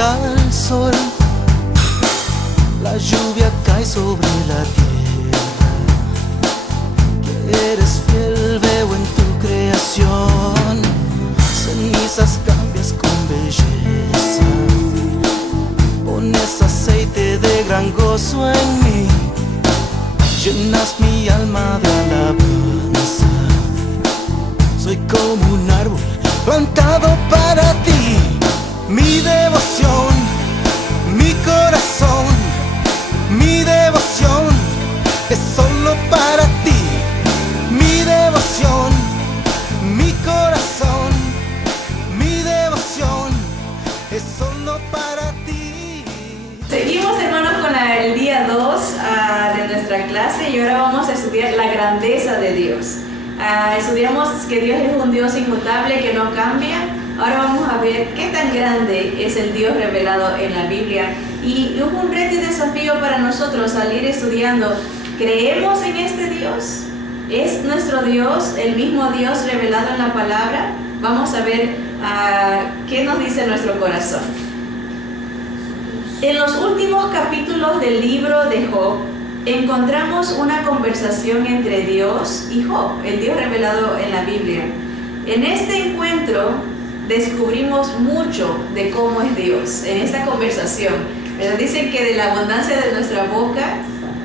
levanta el sol, la lluvia cae sobre la tierra. Que eres fiel veo en tu creación, cenizas cambias con belleza. Pones aceite de gran gozo en mí, llenas mi alma de alabanza. Soy como un árbol plantado para ti, mi devoción, mi corazón, mi devoción es solo para ti. Mi devoción, mi corazón, mi devoción es solo para ti. Seguimos, hermanos, con el día 2 de nuestra clase, y ahora vamos a estudiar la grandeza de Dios. Estudiamos que Dios es un Dios inmutable que no cambia. Ahora vamos a ver qué tan grande es el Dios revelado en la Biblia. Y es un reto y desafío para nosotros salir estudiando. ¿Creemos en este Dios? ¿Es nuestro Dios el mismo Dios revelado en la palabra? Vamos a ver qué nos dice nuestro corazón. En los últimos capítulos del libro de Job, encontramos una conversación entre Dios y Job, el Dios revelado en la Biblia. En este encuentro descubrimos mucho de cómo es Dios, en esta conversación. Dicen que de la abundancia de nuestra boca,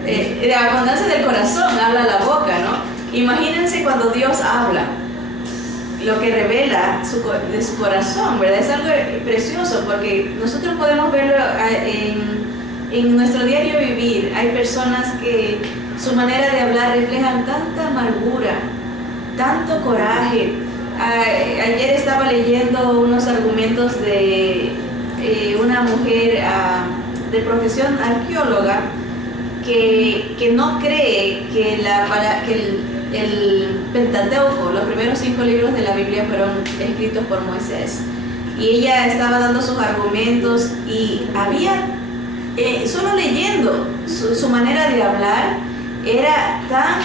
de la abundancia del corazón habla la boca, ¿no? Imagínense cuando Dios habla, lo que revela de su corazón, ¿verdad? Es algo precioso, porque nosotros podemos verlo en nuestro diario vivir. Hay personas que su manera de hablar reflejan tanta amargura, tanto coraje. Ayer estaba leyendo unos argumentos de una mujer de profesión arqueóloga que no cree que el Pentateuco, los primeros 5 libros de la Biblia, fueron escritos por Moisés. Y ella estaba dando sus argumentos y había solo leyendo su manera de hablar era tan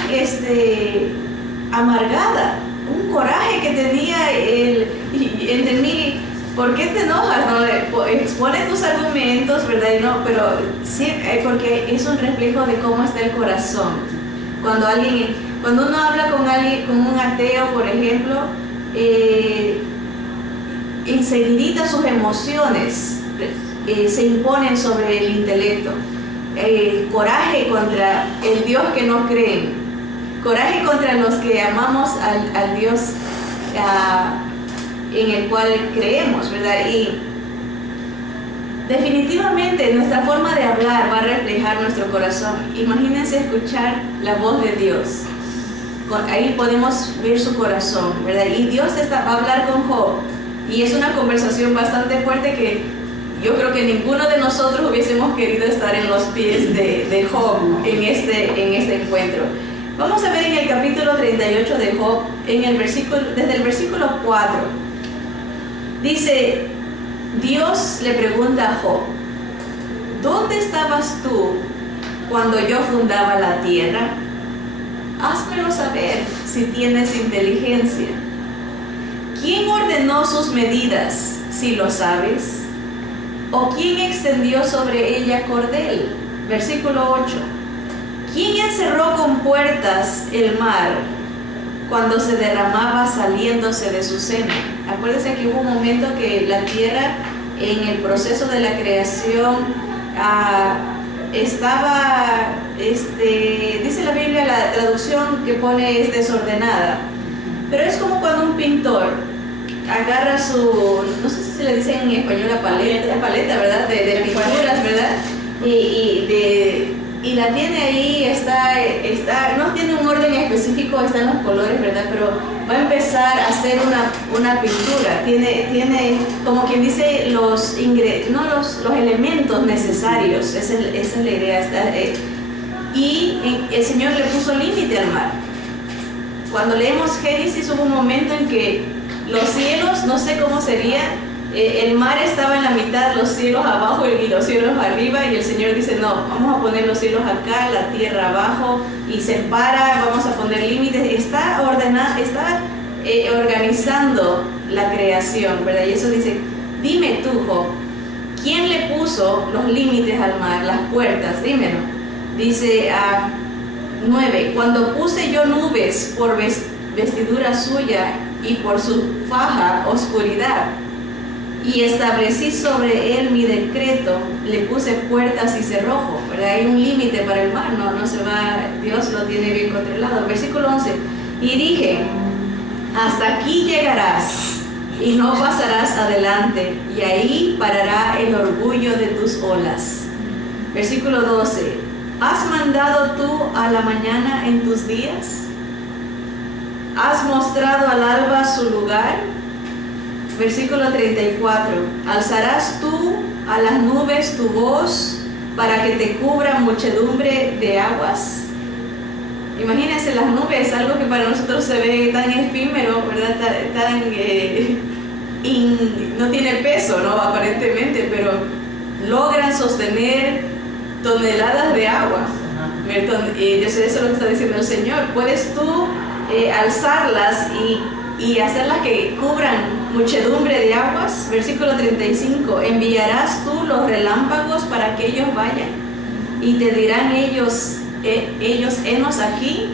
amargada, un coraje que tenía y entendí, ¿por qué te enojas? ¿No? Expone tus argumentos, ¿verdad? No, pero sí, porque es un reflejo de cómo está el corazón. Cuando uno habla con alguien, con un ateo, por ejemplo, enseguidita sus emociones se imponen sobre el intelecto. Coraje contra el Dios que no creen, coraje contra los que amamos al Dios en el cual creemos, ¿verdad? Y definitivamente nuestra forma de hablar va a reflejar nuestro corazón. Imagínense escuchar la voz de Dios. Ahí podemos ver su corazón, ¿verdad? Y Dios va a hablar con Job, y es una conversación bastante fuerte que yo creo que ninguno de nosotros hubiésemos querido estar en los pies de Job en este encuentro. Vamos a ver en el capítulo 38 de Job, desde el versículo 4. Dice, Dios le pregunta a Job, ¿dónde estabas tú cuando yo fundaba la tierra? Házmelo saber si tienes inteligencia. ¿Quién ordenó sus medidas, si lo sabes? ¿O quién extendió sobre ella cordel? Versículo 8. ¿Quién encerró con puertas el mar cuando se derramaba saliéndose de su seno? Acuérdense que hubo un momento que la tierra, en el proceso de la creación, estaba, dice la Biblia, la traducción que pone es desordenada, pero es como cuando un pintor agarra no sé si se le dice en español la paleta, ¿verdad? De pinturas, ¿verdad? Y la tiene ahí, no tiene un orden específico, están los colores, ¿verdad? Pero va a empezar a hacer una pintura. Tiene como quien dice los elementos necesarios. Esa es la idea. Y el Señor le puso límite al mar. Cuando leemos Génesis, hubo un momento en que los cielos, no sé cómo sería, el mar estaba en la mitad, los cielos abajo y los cielos arriba, y el Señor dice, no, vamos a poner los cielos acá, la tierra abajo, y separa, vamos a poner límites. Está organizando la creación, ¿verdad? Y eso dice, dime tú, Job, ¿quién le puso los límites al mar, las puertas? Dímelo. Dice 9, cuando puse yo nubes por vestidura suya y por su faja oscuridad, y establecí sobre él mi decreto, le puse puertas y cerrojo, ¿verdad? Hay un límite para el mar, no se va, Dios lo tiene bien controlado. Versículo 11, y dije, hasta aquí llegarás y no pasarás adelante, y ahí parará el orgullo de tus olas. Versículo 12, ¿has mandado tú a la mañana en tus días? ¿Has mostrado al alba su lugar? Versículo 34, ¿alzarás tú a las nubes tu voz para que te cubra muchedumbre de aguas? Imagínense las nubes, algo que para nosotros se ve tan efímero, ¿verdad? No tiene peso, ¿no? Aparentemente, pero logran sostener toneladas de agua. Y eso es lo que está diciendo el Señor. Puedes tú alzarlas y hacerlas que cubran muchedumbre de aguas. Versículo 35, enviarás tú los relámpagos para que ellos vayan y te dirán ellos, henos aquí.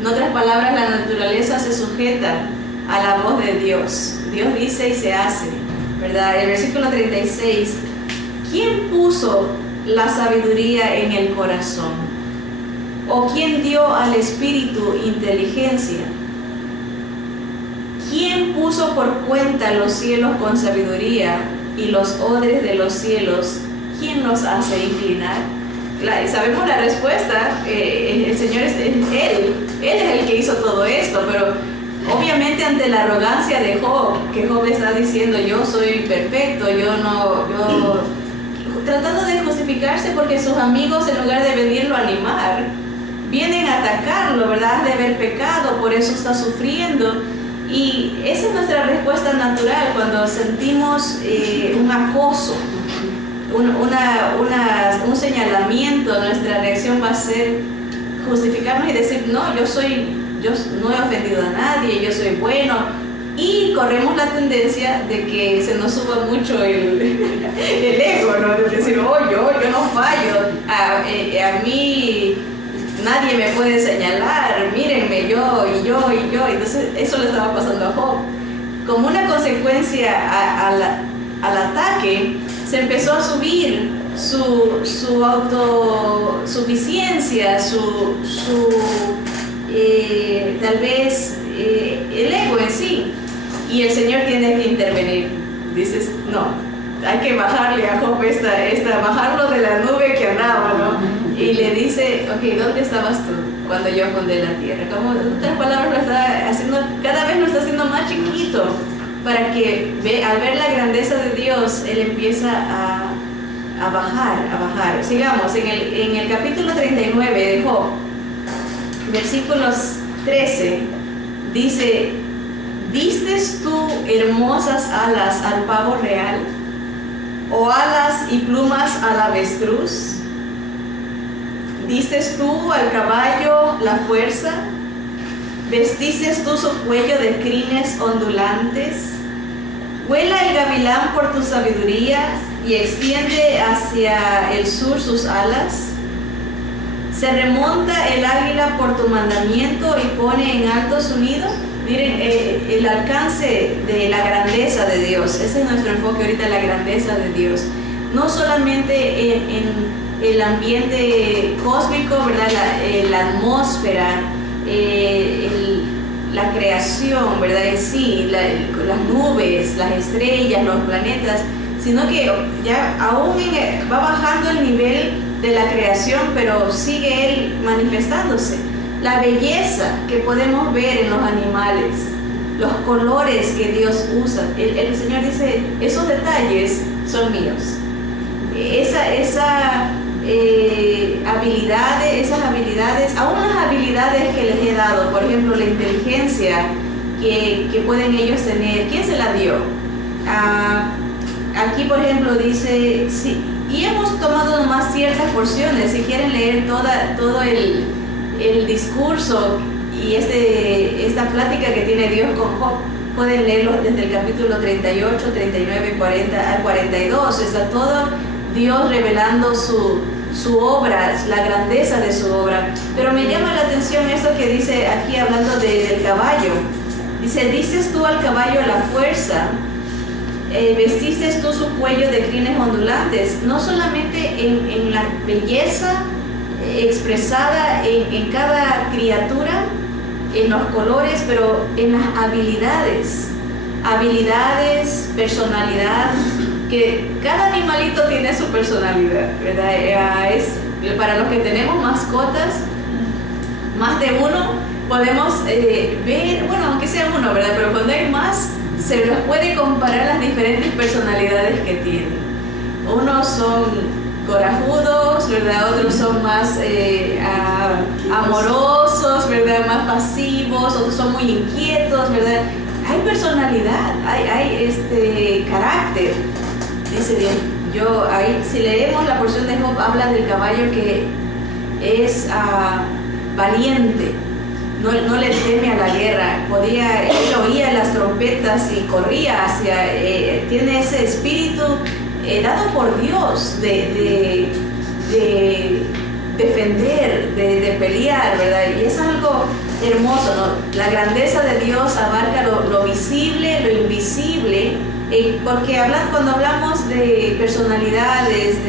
En otras palabras, la naturaleza se sujeta a la voz de Dios. Dios dice y se hace, ¿verdad? El versículo 36, ¿quién puso la sabiduría en el corazón? ¿O quién dio al espíritu inteligencia? ¿Quién puso por cuenta los cielos con sabiduría y los odres de los cielos? ¿Quién los hace inclinar? Sabemos la respuesta, el Señor es Él es el que hizo todo esto, pero obviamente ante la arrogancia de Job, que Job está diciendo, yo soy perfecto, tratando de justificarse porque sus amigos, en lugar de venirlo a animar, vienen a atacarlo, ¿verdad? De haber pecado, por eso está sufriendo. Y esa es nuestra respuesta natural cuando sentimos un acoso, un señalamiento. Nuestra reacción va a ser justificarnos y decir, no, yo no he ofendido a nadie, yo soy bueno, y corremos la tendencia de que se nos suba mucho el ego, ¿no? De decir, oh, yo no fallo, a mí nadie me puede señalar, mírenme, yo. Entonces eso le estaba pasando a Job. Como una consecuencia al ataque, se empezó a subir su autosuficiencia, tal vez el ego en sí. Y el Señor tiene que intervenir. Dices, no, hay que bajarle a Job bajarlo de la nube que andaba, ¿no? Y le dice, ok, ¿dónde estabas tú cuando yo fundé la tierra? Como en otras palabras, lo está haciendo, cada vez lo está haciendo más chiquito, para que al ver la grandeza de Dios, él empieza a bajar. Sigamos, en el capítulo 39 de Job, versículos 13, dice, ¿distes tú hermosas alas al pavo real? ¿O alas y plumas al avestruz? ¿Distes tú al caballo la fuerza? ¿Vestiste tú su cuello de crines ondulantes? ¿Vuela el gavilán por tu sabiduría y extiende hacia el sur sus alas? ¿Se remonta el águila por tu mandamiento y pone en alto su nido? Miren, el alcance de la grandeza de Dios. Ese es nuestro enfoque ahorita, la grandeza de Dios. No solamente en el ambiente cósmico, ¿verdad? La atmósfera, la creación, ¿verdad? En sí, las nubes, las estrellas, los planetas, sino que ya aún va bajando el nivel de la creación, pero sigue Él manifestándose. La belleza que podemos ver en los animales, los colores que Dios usa. El Señor dice, esos detalles son míos. Esas habilidades, aún las habilidades que les he dado, por ejemplo, la inteligencia que pueden ellos tener, ¿quién se la dio? Aquí, por ejemplo, dice, sí, y hemos tomado nomás ciertas porciones. Si quieren leer todo el discurso y esta plática que tiene Dios con Job, pueden leerlo desde el capítulo 38, 39, 40 al 42. Está todo Dios revelando su obra, la grandeza de su obra. Pero me llama la atención esto que dice aquí hablando del caballo. Dice, dices tú al caballo la fuerza, vestiste tú su cuello de crines ondulantes. No solamente en la belleza expresada en cada criatura, en los colores, pero en las habilidades, personalidad, que cada animalito tiene su personalidad, ¿verdad? Es, para los que tenemos mascotas, más de uno, podemos ver, bueno, aunque sea uno, ¿verdad? Pero cuando hay más, se los puede comparar las diferentes personalidades que tienen. Unos son corajudos, ¿verdad? Otros son más amorosos, ¿verdad? Más pasivos, otros son muy inquietos, ¿verdad? Hay personalidad, hay carácter. Dice bien, si leemos la porción de Job, habla del caballo que es valiente, no le teme a la guerra, él oía las trompetas y corría tiene ese espíritu dado por Dios de defender, de pelear, ¿verdad? Y es algo hermoso, ¿no? La grandeza de Dios abarca lo visible, lo invisible, porque cuando hablamos de personalidades,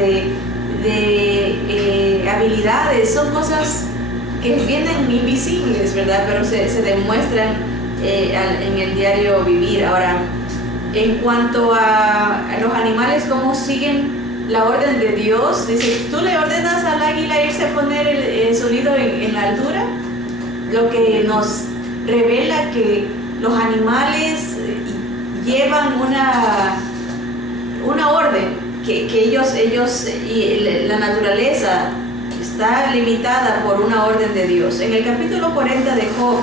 de habilidades, son cosas que vienen invisibles, ¿verdad? Pero se demuestran en el diario vivir. Ahora, en cuanto a los animales, cómo siguen la orden de Dios, dice, ¿tú le ordenas al águila irse a poner el su nido en la altura? Lo que nos revela que los animales llevan una orden, que ellos y la naturaleza está limitada por una orden de Dios. En el capítulo 40 de Job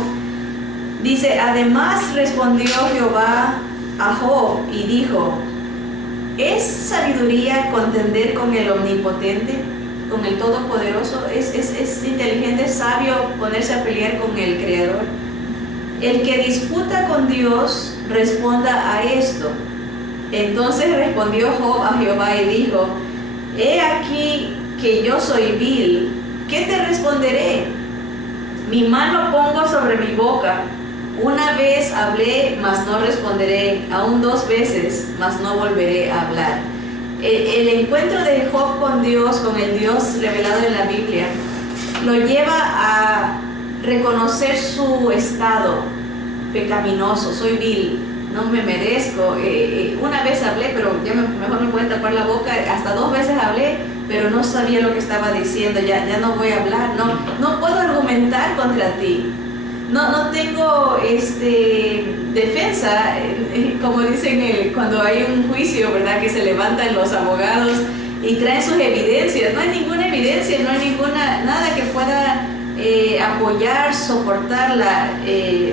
dice, además respondió Jehová a Job y dijo, ¿es sabiduría contender con el omnipotente, con el todopoderoso? ¿Es inteligente, es sabio ponerse a pelear con el Creador? El que disputa con Dios, responda a esto. Entonces respondió Job a Jehová y dijo, he aquí que yo soy vil, ¿qué te responderé? Mi mano pongo sobre mi boca. Una vez hablé, mas no responderé, aún 2 veces, mas no volveré a hablar. El encuentro de Job con Dios, con el Dios revelado en la Biblia, lo lleva a reconocer su estado pecaminoso. Soy vil, no me merezco. Una vez hablé, pero ya mejor me voy a tapar la boca. Hasta 2 veces hablé, pero no sabía lo que estaba diciendo. Ya no voy a hablar, no puedo argumentar contra ti. No tengo defensa, como dicen cuando hay un juicio, ¿verdad? Que se levantan los abogados y traen sus evidencias. No hay ninguna evidencia, no hay nada que pueda apoyar, soportar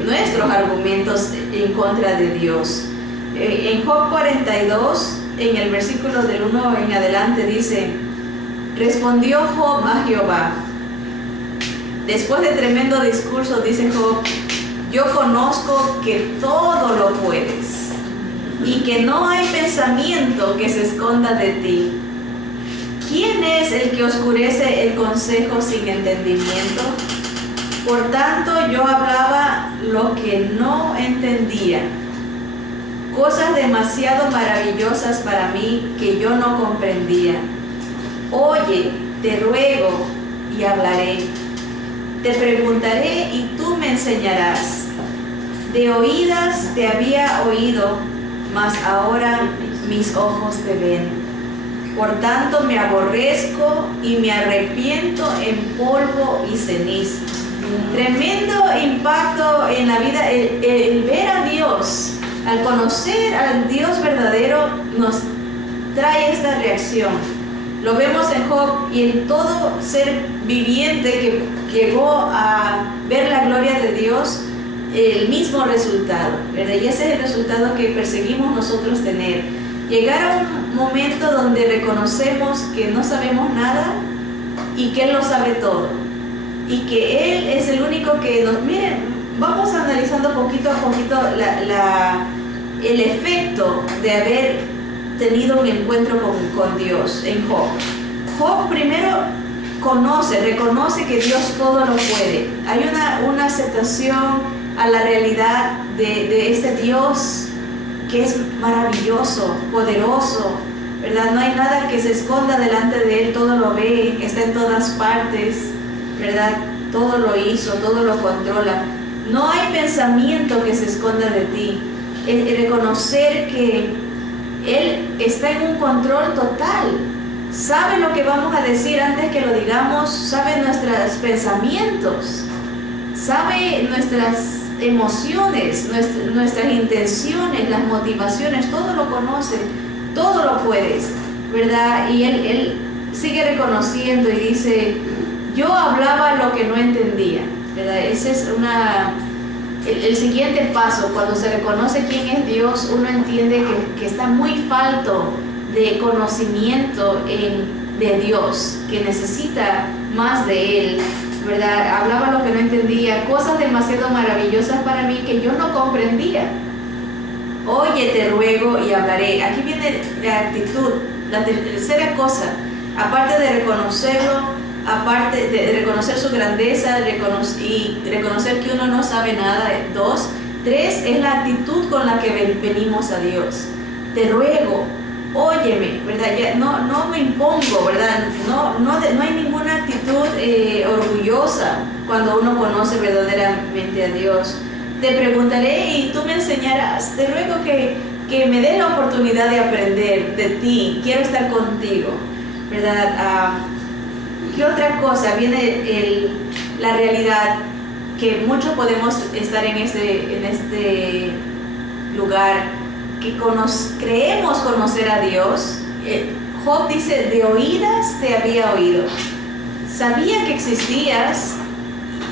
nuestros argumentos en contra de Dios. En Job 42, en el versículo del 1 en adelante dice, respondió Job a Jehová. Después de tremendo discurso, dice Job, yo conozco que todo lo puedes y que no hay pensamiento que se esconda de ti. ¿Quién es el que oscurece el consejo sin entendimiento? Por tanto, yo hablaba lo que no entendía, cosas demasiado maravillosas para mí que yo no comprendía. Oye, te ruego y hablaré. Te preguntaré y tú me enseñarás. De oídas te había oído, mas ahora mis ojos te ven. Por tanto me aborrezco y me arrepiento en polvo y ceniza. Tremendo impacto en la vida, el ver a Dios, al conocer al Dios verdadero, nos trae esta reacción. Lo vemos en Job y en todo ser viviente que llegó a ver la gloria de Dios, el mismo resultado, ¿verdad? Y ese es el resultado que perseguimos nosotros tener. Llegar a un momento donde reconocemos que no sabemos nada y que Él lo sabe todo. Y que Él es el único que nos... Miren, vamos analizando poquito a poquito el efecto de haber tenido un encuentro con Dios en Job. Job primero reconoce que Dios todo lo puede. Hay una aceptación a la realidad de este Dios que es maravilloso, poderoso, ¿verdad? No hay nada que se esconda delante de Él, todo lo ve, está en todas partes, ¿verdad? Todo lo hizo, todo lo controla. No hay pensamiento que se esconda de ti. El reconocer que Él está en un control total. Sabe lo que vamos a decir antes que lo digamos, sabe nuestros pensamientos, sabe nuestras emociones, nuestras intenciones, las motivaciones, todo lo conoce, todo lo puedes, ¿verdad? Y Él sigue reconociendo y dice, yo hablaba lo que no entendía, ¿verdad? Ese es el siguiente paso. Cuando se reconoce quién es Dios, uno entiende que está muy falto de conocimiento de Dios, que necesita más de Él, ¿verdad? Hablaba lo que no entendía, cosas demasiado maravillosas para mí que yo no comprendía. Oye, te ruego y hablaré. Aquí viene la actitud, la tercera cosa, aparte de reconocerlo, aparte de reconocer su grandeza y reconocer que uno no sabe nada. 2, 3 es la actitud con la que venimos a Dios. Te ruego, óyeme, ¿verdad? Ya, no me impongo, ¿verdad? No hay ninguna actitud orgullosa cuando uno conoce verdaderamente a Dios. Te preguntaré y tú me enseñarás. Te ruego que me des la oportunidad de aprender de ti. Quiero estar contigo, ¿verdad? ¿Qué otra cosa? Viene la realidad que muchos podemos estar en este lugar, que creemos conocer a Dios. Job dice, de oídas te había oído. Sabía que existías,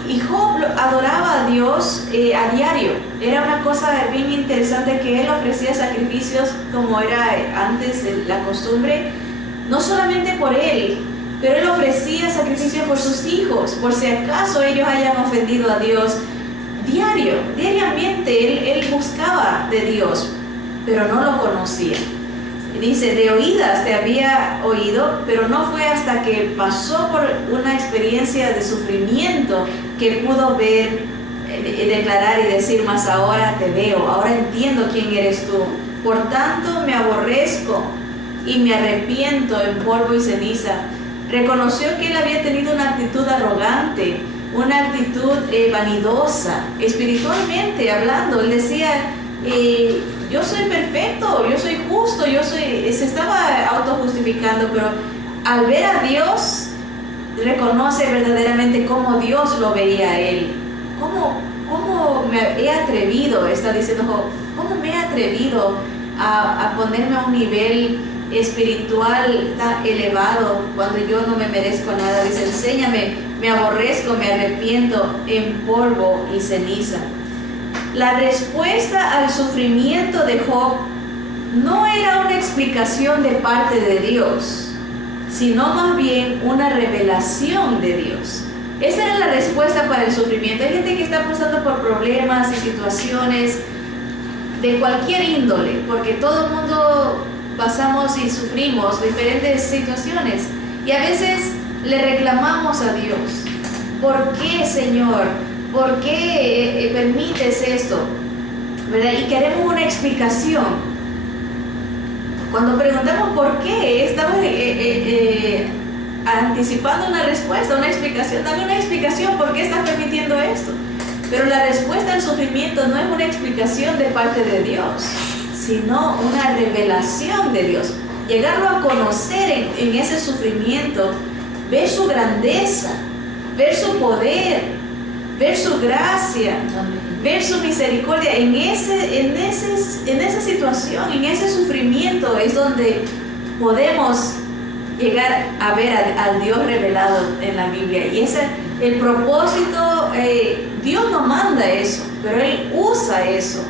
y Job adoraba a Dios a diario. Era una cosa bien interesante que él ofrecía sacrificios como era antes la costumbre, no solamente por él, pero él ofrecía sacrificios por sus hijos, por si acaso ellos hayan ofendido a Dios. Diariamente él buscaba de Dios, pero no lo conocía. Dice, de oídas te había oído, pero no fue hasta que pasó por una experiencia de sufrimiento que pudo ver, declarar y decir, mas ahora te veo, ahora entiendo quién eres tú. Por tanto me aborrezco y me arrepiento en polvo y ceniza. Reconoció que él había tenido una actitud arrogante, una actitud vanidosa, espiritualmente hablando. Él decía, yo soy perfecto, yo soy justo, se estaba autojustificando, pero al ver a Dios, reconoce verdaderamente cómo Dios lo veía a él. ¿Cómo me he atrevido? Está diciendo Job, ¿cómo me he atrevido a ponerme a un nivel espiritual tan elevado cuando yo no me merezco nada? Dice, enséñame, me aborrezco, me arrepiento en polvo y ceniza. La respuesta al sufrimiento de Job no era una explicación de parte de Dios, sino más bien una revelación de Dios. Esa era la respuesta para el sufrimiento. Hay gente que está pasando por problemas y situaciones de cualquier índole, porque todo el mundo pasamos y sufrimos diferentes situaciones, y a veces le reclamamos a Dios, ¿por qué, Señor? ¿Por qué permites esto? ¿Verdad? Y queremos una explicación. Cuando preguntamos por qué, estamos anticipando una respuesta, una explicación. Dame una explicación, ¿por qué estás permitiendo esto? Pero la respuesta al sufrimiento no es una explicación de parte de Dios, sino una revelación de Dios. Llegarlo a conocer en ese sufrimiento, ver su grandeza, ver su poder, ver su gracia, ver su misericordia. En esa situación, en ese sufrimiento es donde podemos llegar a ver al Dios revelado en la Biblia. Y ese el propósito. Dios no manda eso, pero Él usa eso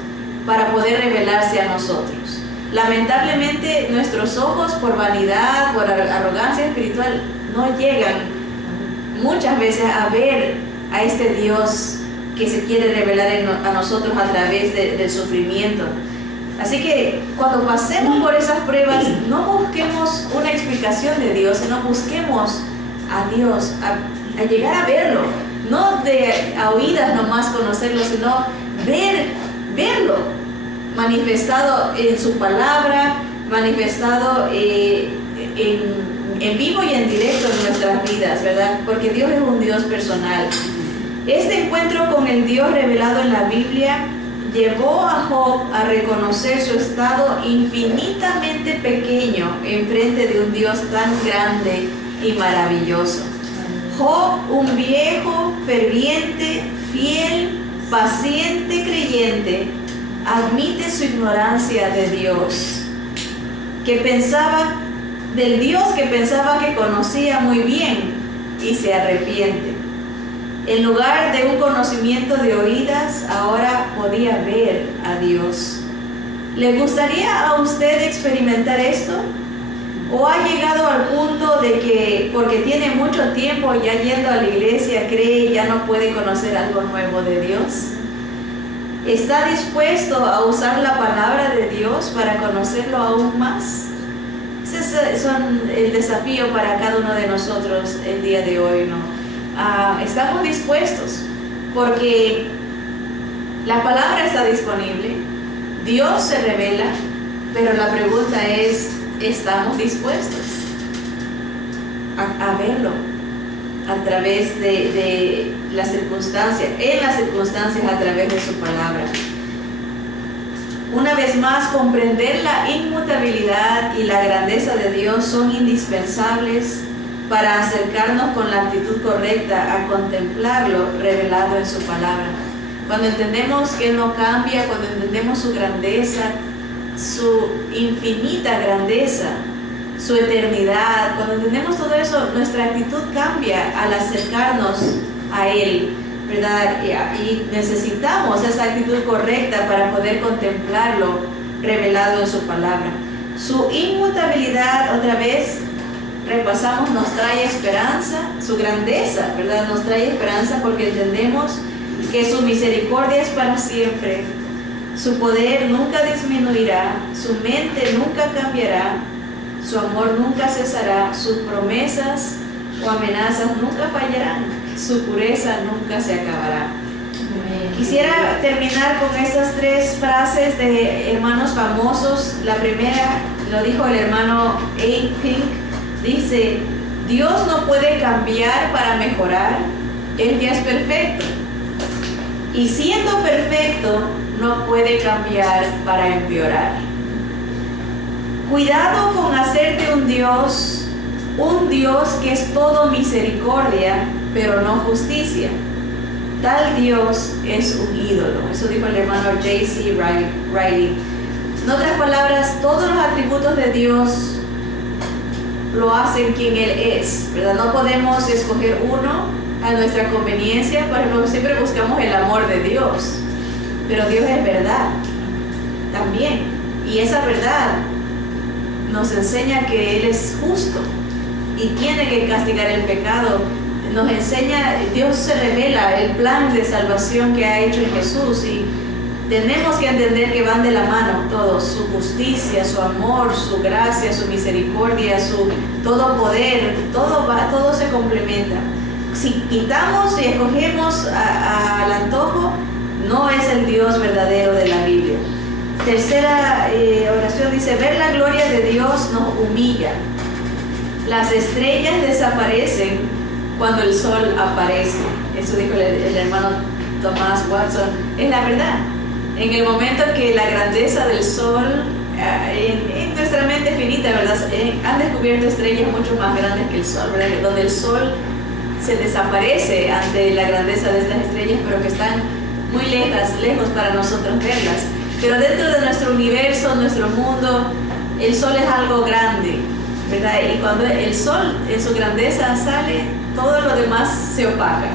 para poder revelarse a nosotros. Lamentablemente nuestros ojos, por vanidad, por arrogancia espiritual, no llegan muchas veces a ver a este Dios que se quiere revelar a nosotros a través del sufrimiento. Así que cuando pasemos por esas pruebas, no busquemos una explicación de Dios, sino busquemos a Dios, a llegar a verlo, no a oídas nomás conocerlo, sino verlo manifestado en su palabra, manifestado en vivo y en directo en nuestras vidas, ¿verdad? Porque Dios es un Dios personal. Este encuentro con el Dios revelado en la Biblia llevó a Job a reconocer su estado infinitamente pequeño en frente de un Dios tan grande y maravilloso. Job, un viejo, ferviente, fiel, paciente creyente, admite su ignorancia de Dios, del Dios que pensaba que conocía muy bien, y se arrepiente. En lugar de un conocimiento de oídas, ahora podía ver a Dios. ¿Le gustaría a usted experimentar esto? ¿O ha llegado al punto de que porque tiene mucho tiempo ya yendo a la iglesia, cree y ya no puede conocer algo nuevo de Dios? ¿Está dispuesto a usar la palabra de Dios para conocerlo aún más? Ese es el desafío para cada uno de nosotros el día de hoy, ¿no? Estamos dispuestos, porque la palabra está disponible, Dios se revela, pero la pregunta es, ¿estamos dispuestos a verlo a través de las circunstancias, en las circunstancias a través de su palabra? Una vez más, comprender la inmutabilidad y la grandeza de Dios son indispensables para acercarnos con la actitud correcta a contemplarlo revelado en su palabra. Cuando entendemos que Él no cambia, cuando entendemos su grandeza, su infinita grandeza, su eternidad, cuando entendemos todo eso, nuestra actitud cambia al acercarnos a Él, ¿verdad? Y necesitamos esa actitud correcta para poder contemplarlo revelado en su palabra. Su inmutabilidad, otra vez repasamos, nos trae esperanza, su grandeza, ¿verdad? Nos trae esperanza porque entendemos que su misericordia es para siempre, su poder nunca disminuirá, su mente nunca cambiará, su amor nunca cesará, sus promesas o amenazas nunca fallarán, su pureza nunca se acabará. Quisiera terminar con estas tres frases de hermanos famosos. La primera lo dijo el hermano A. Pink. Dice: Dios no puede cambiar para mejorar, Él ya es perfecto. Y siendo perfecto, no puede cambiar para empeorar. Cuidado con hacerte un Dios que es todo misericordia, pero no justicia. Tal Dios es un ídolo. Eso dijo el hermano J.C. Riley. En otras palabras, todos los atributos de Dios lo hacen quien Él es, ¿verdad? No podemos escoger uno a nuestra conveniencia. Por ejemplo, siempre buscamos el amor de Dios, pero Dios es verdad también, y esa verdad nos enseña que Él es justo y tiene que castigar el pecado. Nos enseña, Dios se revela el plan de salvación que ha hecho en Jesús, y tenemos que entender que van de la mano todos: su justicia, su amor, su gracia, su misericordia, su todo poder, todo se complementa. Si quitamos y escogemos al antojo, no es el Dios verdadero de la Biblia. Tercera oración dice: ver la gloria de Dios nos humilla. Las estrellas desaparecen cuando el sol aparece. Eso dijo el hermano Thomas Watson. Es la verdad. En el momento que la grandeza del sol, en nuestra mente finita, ¿verdad? Han descubierto estrellas mucho más grandes que el sol, ¿verdad? Donde el sol se desaparece ante la grandeza de estas estrellas, pero que están muy lejos para nosotros verlas. Pero dentro de nuestro universo, nuestro mundo, el sol es algo grande, ¿verdad? Y cuando el sol en su grandeza sale, todo lo demás se opaca,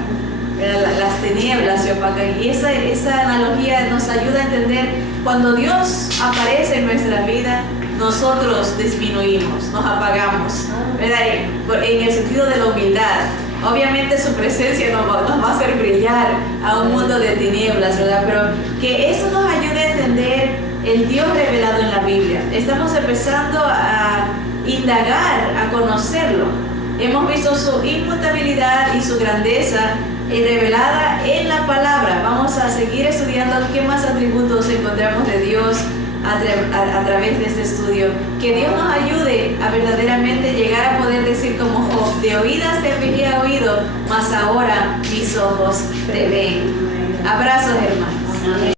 ¿verdad? Las tinieblas se opacan. Y esa analogía nos ayuda a entender: cuando Dios aparece en nuestra vida, nosotros disminuimos, nos apagamos, ¿verdad? En el sentido de la humildad. Obviamente su presencia nos va a hacer brillar a un mundo de tinieblas, ¿verdad? Pero que eso nos ayude a entender el Dios revelado en la Biblia. Estamos empezando a indagar, a conocerlo. Hemos visto su inmutabilidad y su grandeza revelada en la palabra. Vamos a seguir estudiando qué más atributos encontramos de Dios a través de este estudio. Que Dios nos ayude a verdaderamente llegar a poder decir como Job: de oídas te había oído, mas ahora mis ojos te ven. Abrazos, hermanos.